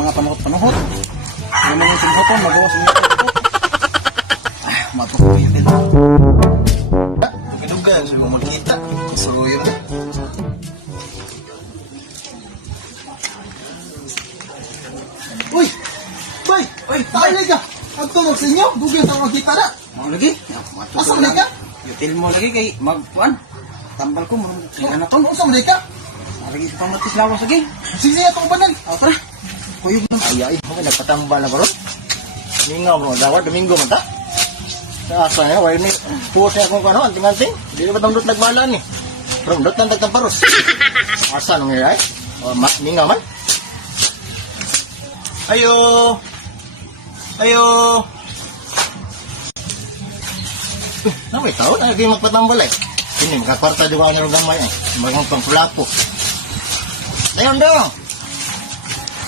mga panahot-panahot. Ano man yung sinhoton, magawas yung sinhoton. Matukoy yun din. Dugan, so kung makita. So yun na. Uy! Uy! Uy! Tayo ka! Ang tunog sa inyo, dugan sa makita na. Mau lagi? Asa man ka? Yutil mo lagi kay magpuan. Tambal ko mo. Ano to? Asa man ka? Lagi sa pamatis lawas lagi. Sige, atong banan. O tara. Kuyog na. Ay, okay, nagpatambal na ba ron? Mingaw mo, dapat Domingo man ta. Sa asa nga, wala ni puwas niya kung ano, anting-anting. Hindi na ba tang dot nagmalan eh. Pero dot nang tagtamparos. Asa nung nga, o mingaw man. Ayo! Ayo! Naway tao, lagi magpatambal eh. Ini, makakwarta juga nga rin gamay eh. Magang pangpulapo. Dayon dong!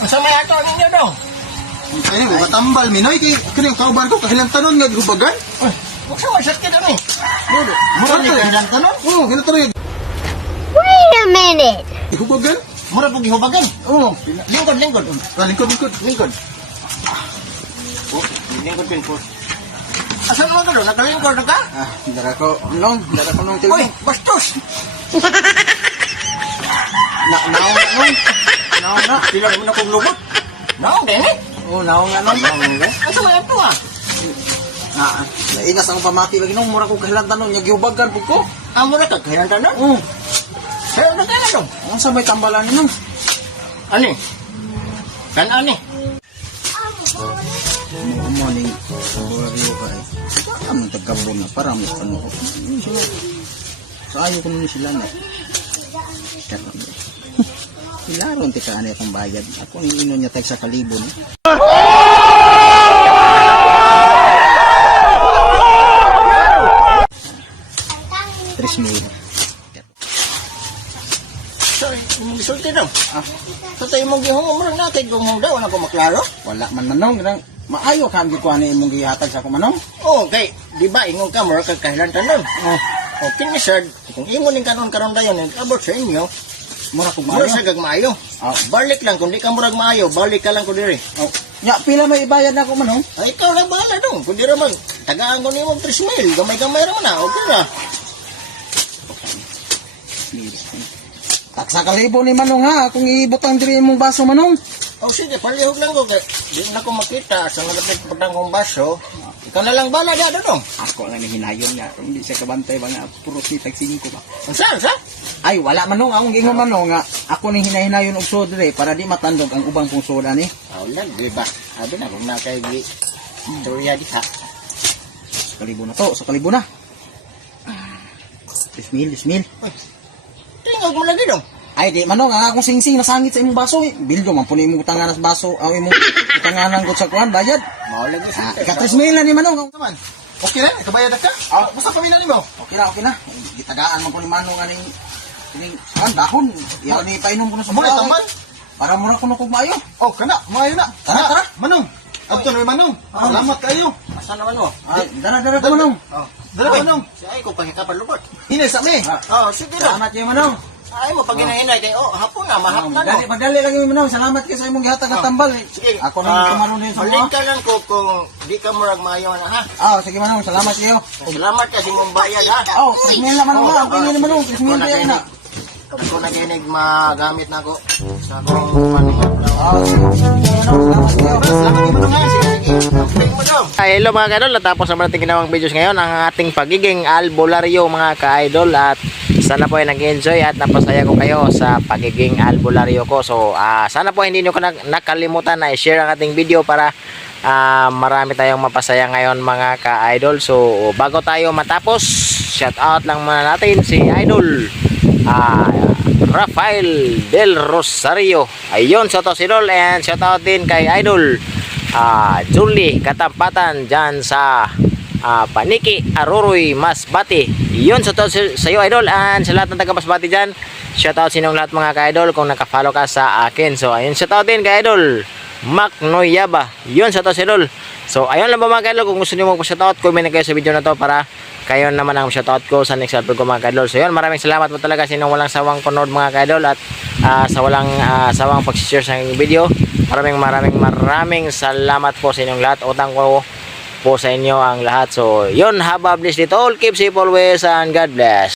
Asa may ato ninyo dong? Ay, matambal minoy kay kini kauban ko kahilang tanon nga gubagan. Ay, huwag sa may sakit ano eh. Mura ni kahilang tanon? Oo, kini tanon. Wait a minute. Gubagan? Mura po gihubagan? Oo. Lingkod. Lingkod. Oh, lingkod pinpot. Asan mo ka doon? Nakalingkod na ka? Dara ko nung Uy, tilmo. bastos! Naong na. Sila naman akong lubot. Naong din eh. Oo, naong na nung. Asa may ito ah? Nainas ang pamati lagi nung mura ko kahilang tanon nga gihubagan pud ko. Mura ka kahilang tanon? Oo. Sa'yo na tayo na dong. Ang sa may tambalan ni nung. Ani? Kan ani? Morning. Buwari ko ay. Ang tagkabon na para mo ano ko. So ayo ko nun sila na. Ilaron ti ka ani akong bayad. Ako ni ino niya tag sa kalibon. 3,000. Sorry, mong gisulti daw. So tayo mong gihong umrang natin kung daw wala ko maklaro. Wala man manong nang maayo ka ang gikuha ni imong gihatag sa ako manong. Okay, di ba ingon ka mura ka kahilang tanon? Okay ni sir, kung imo ning karon dayon abot sa inyo, Mura ko mura maayo. sa gagmayo. Balik lang kung di ka murag maayo, balik ka lang ko diri. Nya pila may ibayad na ako manong? Ay ikaw lang bahala dong. Kung di ra man tagaan ko nimo 3,000, gamay-gamay ra man na. Okay ra. Tak sa kalibon ni manong ha, kung ibutang diri imong baso manong. O sige, palihog lang ko kay di na ko makita sa nalapit putang kong baso. Ikaw na lang bala da dong. Ako nga hinayon nga, hindi siya kabantay ba nga puro si tag 5 ba. Unsa? Ay wala manong akong gingon manong nga ako ni hinahinayon og sod dire para di matandog ang ubang pong soda ni. Lang, di ba? Abi na kung nakay gi Doria di ha. Sa kalibon na to, sa kalibon na. 10,000. Tingog mo lagi dong. Ay di manong ang akong singsing nasangit sa imong baso eh. Bildo man puno imong utangan sa baso, aw imong utanganan ko sa kuan bayad. Mao lagi sa. Ika 3,000 na ni manong. Naman. Okay na, ikabayad ka. Basta pamina nimo. Okay na. Gitagaan man ko ni manong ani kining kan dahon. Iya ni painom ko na sa Mo baso. taman. Para mura ko na kog maayo. Oh, kana, maayo na. Tara. Manong. Abto na manong. Salamat kayo. Asa naman mo? Ay, dara ka manong. Dala manong. Si ay ko pagkakapal lubot. Hinay sa mi. Sige na. Salamat kayo manong. Ay mo pag hinahinay kay hapon na mahap na no. Padali lang yung manong. Salamat kayo sa imong gihatag nga tambal. Sige. Ako nang kumano din sa Balik mga. ka lang ko kung di ka murag maayo na ha. Sige manong, salamat kayo. Salamat kasi mong bayad ha. 3,000 na manong ha. Ang pingin manong, 3,000 kayo na. Ako na ginig magamit na ko sa akong paningan. Salamat kayo. Hello mga ka-idol, natapos naman natin ginawang videos ngayon ang ating pagiging albularyo mga ka-idol at sana po ay nag-enjoy at napasaya ko kayo sa pagiging albularyo ko. So sana po hindi nyo nakalimutan na i-share ang ating video para marami tayong mapasaya ngayon mga ka-idol. So bago tayo matapos, shout out lang muna natin si Idol Rafael Del Rosario. Ayun, shout out si Idol and shout out din kay Idol Julie Katampatan dyan sa Paniki Aruroy Masbate. Yun, shout out sa iyo Idol and sa lahat ng taga Masbate dyan. Shout out sa inyong lahat mga ka-idol kung nakafollow ka sa akin. So ayun, shout out din kay Idol Mac Noyaba. Yun, shout out sa Idol. So ayun lang ba mga ka-idol, kung gusto niyo magpa-shout out, comment na kayo sa video na to para kayo naman ang shout out ko sa next upload ko mga ka-idol. So yun, maraming salamat po talaga sa inyong walang sawang panood mga ka-idol at sa walang sawang pag-share sa aking video. Maraming salamat po sa inyong lahat. Utang ko po sa inyo ang lahat. So, yun, have a blessed day to all. Keep safe always and God bless.